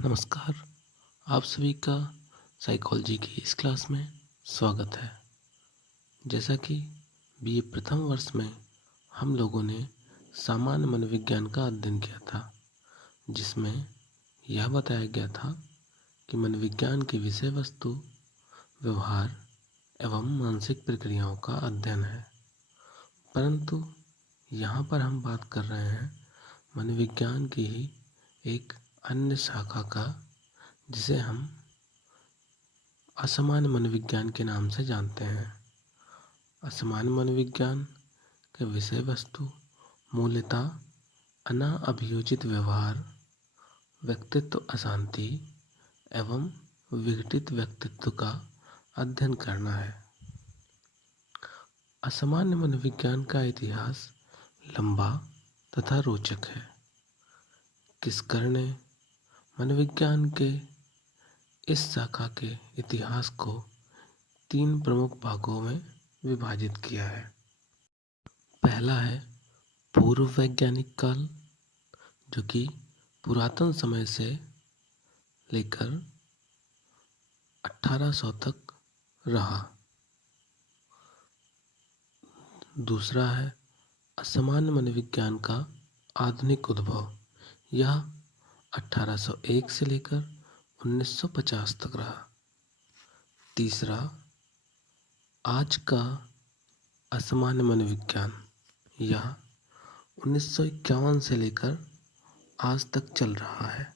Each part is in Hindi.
नमस्कार। आप सभी का साइकोलॉजी की इस क्लास में स्वागत है। जैसा कि बीए प्रथम वर्ष में हम लोगों ने सामान्य मनोविज्ञान का अध्ययन किया था, जिसमें यह बताया गया था कि मनोविज्ञान की विषय वस्तु, व्यवहार एवं मानसिक प्रक्रियाओं का अध्ययन है। परंतु यहाँ पर हम बात कर रहे हैं मनोविज्ञान की ही एक अन्य शाखा का, जिसे हम असामान्य मनोविज्ञान के नाम से जानते हैं। असामान्य मनोविज्ञान के विषय वस्तु मूलतः अनाअभियोजित व्यवहार, व्यक्तित्व अशांति एवं विघटित व्यक्तित्व का अध्ययन करना है। असामान्य मनोविज्ञान का इतिहास लंबा तथा रोचक है। किस्कर ने मनोविज्ञान के इस शाखा के इतिहास को 3 प्रमुख भागों में विभाजित किया है। पहला है पूर्व वैज्ञानिक काल, जो कि पुरातन समय से लेकर 1800 तक रहा। दूसरा है असामान्य मनोविज्ञान का आधुनिक उद्भव, यह 1801 से लेकर 1950 तक रहा। तीसरा आज का असामान्य मनोविज्ञान, यह 1951 से लेकर आज तक चल रहा है।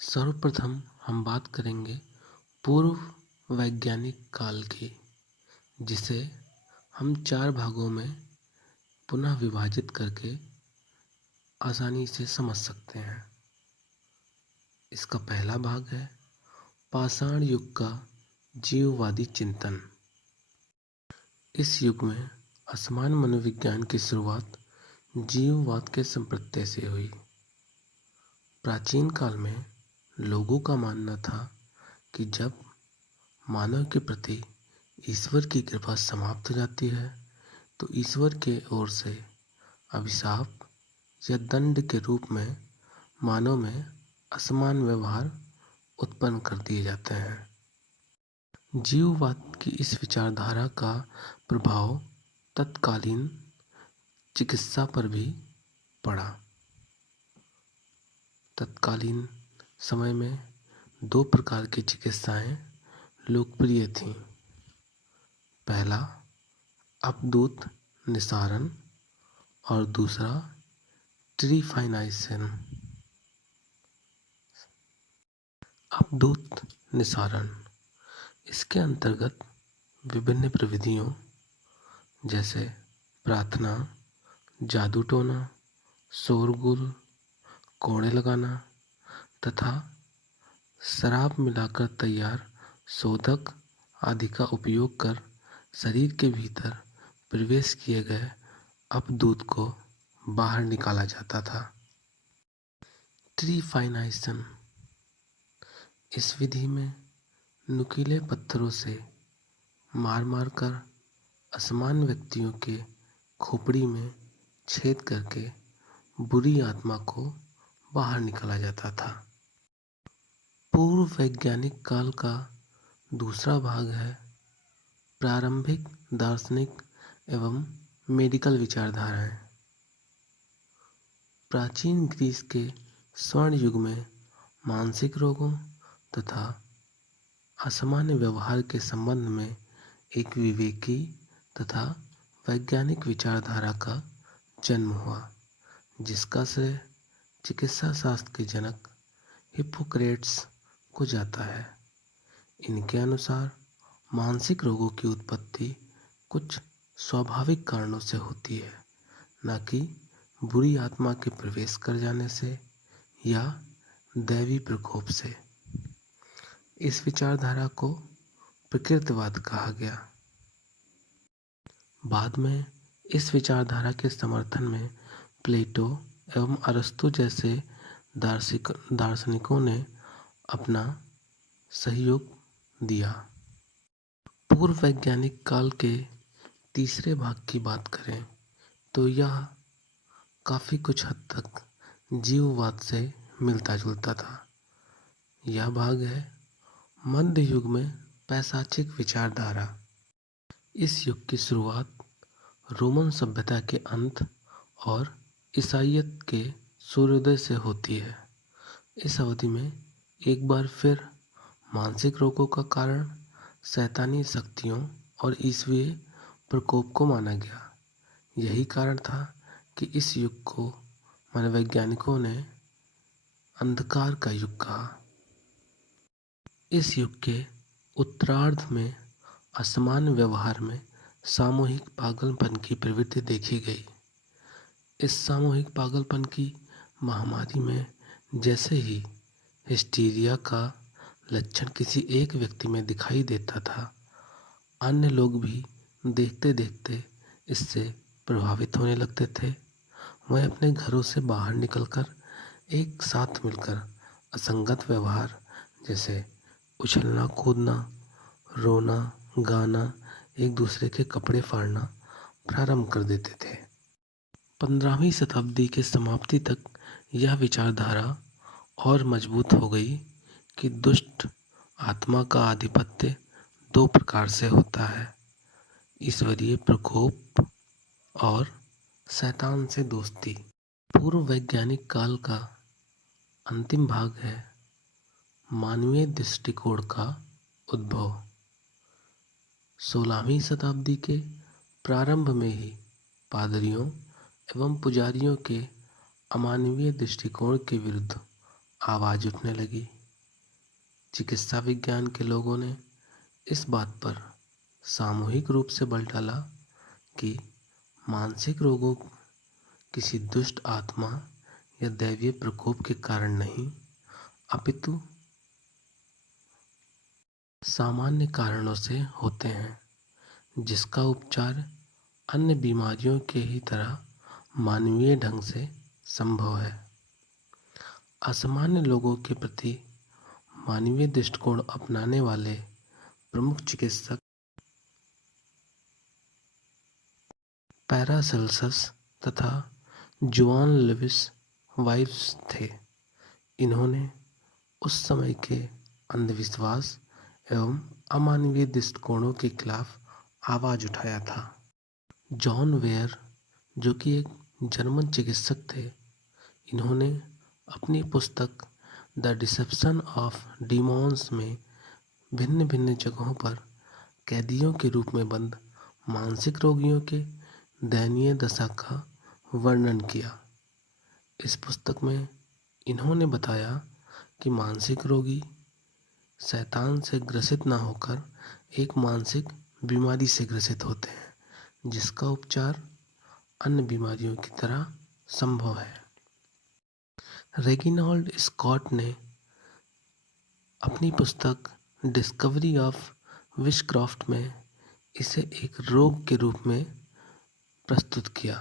सर्वप्रथम हम बात करेंगे पूर्व वैज्ञानिक काल की, जिसे हम 4 भागों में पुनः विभाजित करके आसानी से समझ सकते हैं। इसका पहला भाग है पाषाण युग का जीववादी चिंतन। इस युग में असामान्य मनोविज्ञान की शुरुआत जीववाद के संप्रत्यय से हुई। प्राचीन काल में लोगों का मानना था कि जब मानव के प्रति ईश्वर की कृपा समाप्त हो जाती है तो ईश्वर के ओर से अभिशाप या दंड के रूप में मानव में असमान व्यवहार उत्पन्न कर दिए जाते हैं। जीववाद की इस विचारधारा का प्रभाव तत्कालीन चिकित्सा पर भी पड़ा। तत्कालीन समय में 2 प्रकार की चिकित्साएं लोकप्रिय थीं। पहला अपदूत निसारण और दूसरा ट्रीफाइनाइसन। अपदूत निसारण, इसके अंतर्गत विभिन्न प्रविधियों जैसे प्रार्थना, जादू टोना, शोरगुल, कोड़े लगाना तथा शराब मिलाकर तैयार शोधक आदि का उपयोग कर शरीर के भीतर प्रवेश किए गए अपदूत को बाहर निकाला जाता था। ट्रीफाइनाइसन, इस विधि में नुकीले पत्थरों से मार मार कर असामान्य व्यक्तियों के खोपड़ी में छेद करके बुरी आत्मा को बाहर निकाला जाता था। पूर्व वैज्ञानिक काल का दूसरा भाग है प्रारंभिक दार्शनिक एवं मेडिकल विचारधाराएं। प्राचीन ग्रीस के स्वर्ण युग में मानसिक रोगों तथा असामान्य व्यवहार के संबंध में एक विवेकी तथा वैज्ञानिक विचारधारा का जन्म हुआ, जिसका श्रेय चिकित्सा शास्त्र के जनक हिप्पोक्रेट्स को जाता है। इनके अनुसार मानसिक रोगों की उत्पत्ति कुछ स्वाभाविक कारणों से होती है, न कि बुरी आत्मा के प्रवेश कर जाने से या दैवी प्रकोप से। इस विचारधारा को प्रकृतिवाद कहा गया। बाद में इस विचारधारा के समर्थन में प्लेटो एवं अरस्तु जैसे दार्शनिकों ने अपना सहयोग दिया। पूर्व वैज्ञानिक काल के तीसरे भाग की बात करें तो यह काफ़ी कुछ हद तक जीववाद से मिलता जुलता था। यह भाग है मध्य युग में पैशाचिक विचारधारा। इस युग की शुरुआत रोमन सभ्यता के अंत और ईसाइयत के सूर्योदय से होती है। इस अवधि में एक बार फिर मानसिक रोगों का कारण शैतानी शक्तियों और ईश्वरीय प्रकोप को माना गया। यही कारण था कि इस युग को मनोवैज्ञानिकों ने अंधकार का युग कहा। इस युग के उत्तरार्ध में असामान्य व्यवहार में सामूहिक पागलपन की प्रवृत्ति देखी गई। इस सामूहिक पागलपन की महामारी में जैसे ही हिस्टीरिया का लक्षण किसी एक व्यक्ति में दिखाई देता था, अन्य लोग भी देखते देखते इससे प्रभावित होने लगते थे। वह अपने घरों से बाहर निकलकर एक साथ मिलकर असंगत व्यवहार जैसे उछलना कूदना, रोना गाना, एक दूसरे के कपड़े फाड़ना प्रारंभ कर देते थे। 15वीं शताब्दी के समाप्ति तक यह विचारधारा और मजबूत हो गई कि दुष्ट आत्मा का आधिपत्य दो प्रकार से होता है, ईश्वरीय प्रकोप और शैतान से दोस्ती। पूर्व वैज्ञानिक काल का अंतिम भाग है मानवीय दृष्टिकोण का उद्भव। 16वीं शताब्दी के प्रारंभ में ही पादरियों एवं पुजारियों के अमानवीय दृष्टिकोण के विरुद्ध आवाज उठने लगी। चिकित्सा विज्ञान के लोगों ने इस बात पर सामूहिक रूप से बल डाला कि मानसिक रोगों किसी दुष्ट आत्मा या दैवीय प्रकोप के कारण नहीं, अपितु सामान्य कारणों से होते हैं, जिसका उपचार अन्य बीमारियों के ही तरह मानवीय ढंग से संभव है। असामान्य लोगों के प्रति मानवीय दृष्टिकोण अपनाने वाले प्रमुख चिकित्सक पैरासेल्सस तथा जोआन लुइस वाइव्स थे। इन्होंने उस समय के अंधविश्वास एवं अमानवीय दृष्टिकोणों के खिलाफ आवाज उठाया था। जॉन वेयर, जो कि एक जर्मन चिकित्सक थे, इन्होंने अपनी पुस्तक द डिसेप्शन ऑफ डीमॉन्स में भिन्न भिन्न जगहों पर कैदियों के रूप में बंद मानसिक रोगियों के दयनीय दशा का वर्णन किया। इस पुस्तक में इन्होंने बताया कि मानसिक रोगी शैतान से ग्रसित न होकर एक मानसिक बीमारी से ग्रसित होते हैं, जिसका उपचार अन्य बीमारियों की तरह संभव है। रेगिनाल्ड स्कॉट ने अपनी पुस्तक डिस्कवरी ऑफ विशक्राफ्ट में इसे एक रोग के रूप में प्रस्तुत किया,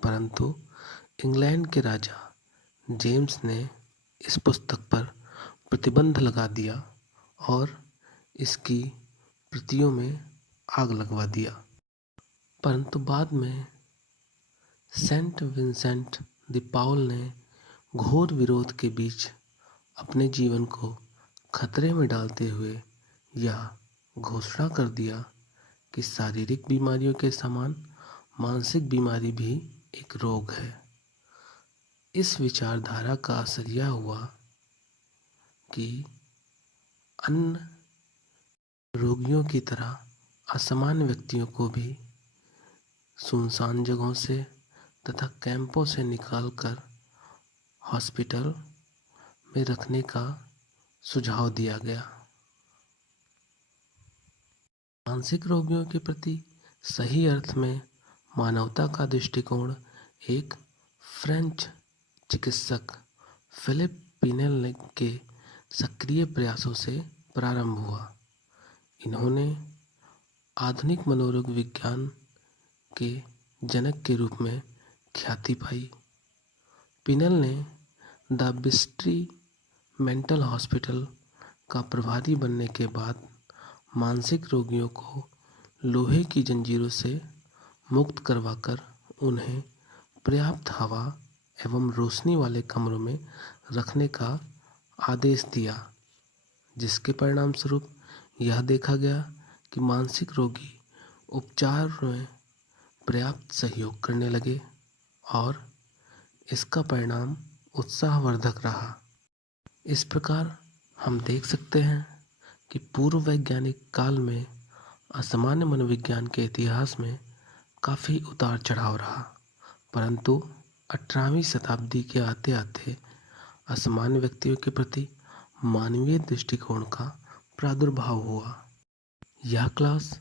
परंतु इंग्लैंड के राजा जेम्स ने इस पुस्तक पर प्रतिबंध लगा दिया और इसकी प्रतियों में आग लगवा दिया। परंतु बाद में सेंट विंसेंट द पाउल ने घोर विरोध के बीच अपने जीवन को खतरे में डालते हुए यह घोषणा कर दिया कि शारीरिक बीमारियों के समान मानसिक बीमारी भी एक रोग है। इस विचारधारा का असर यह हुआ कि अन्य रोगियों की तरह असामान्य व्यक्तियों को भी सुनसान जगहों से तथा कैंपों से निकालकर हॉस्पिटल में रखने का सुझाव दिया गया। मानसिक रोगियों के प्रति सही अर्थ में मानवता का दृष्टिकोण एक फ्रेंच चिकित्सक फिलिप पिनेल के सक्रिय प्रयासों से प्रारंभ हुआ। इन्होंने आधुनिक मनोरोग विज्ञान के जनक के रूप में ख्याति पाई। पिनेल ने द बिस्ट्री मेंटल हॉस्पिटल का प्रभारी बनने के बाद मानसिक रोगियों को लोहे की जंजीरों से मुक्त करवाकर उन्हें पर्याप्त हवा एवं रोशनी वाले कमरों में रखने का आदेश दिया, जिसके परिणाम स्वरूप यह देखा गया कि मानसिक रोगी उपचार में पर्याप्त सहयोग करने लगे और इसका परिणाम उत्साहवर्धक रहा। इस प्रकार हम देख सकते हैं कि पूर्व वैज्ञानिक काल में असामान्य मनोविज्ञान के इतिहास में काफ़ी उतार चढ़ाव रहा, परंतु 18वीं शताब्दी के आते आते असामान्य व्यक्तियों के प्रति मानवीय दृष्टिकोण का प्रादुर्भाव हुआ। यह क्लास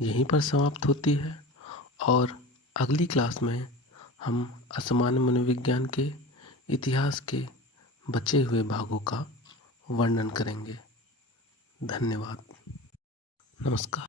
यहीं पर समाप्त होती है और अगली क्लास में हम असामान्य मनोविज्ञान के इतिहास के बचे हुए भागों का वर्णन करेंगे। धन्यवाद। नमस्कार।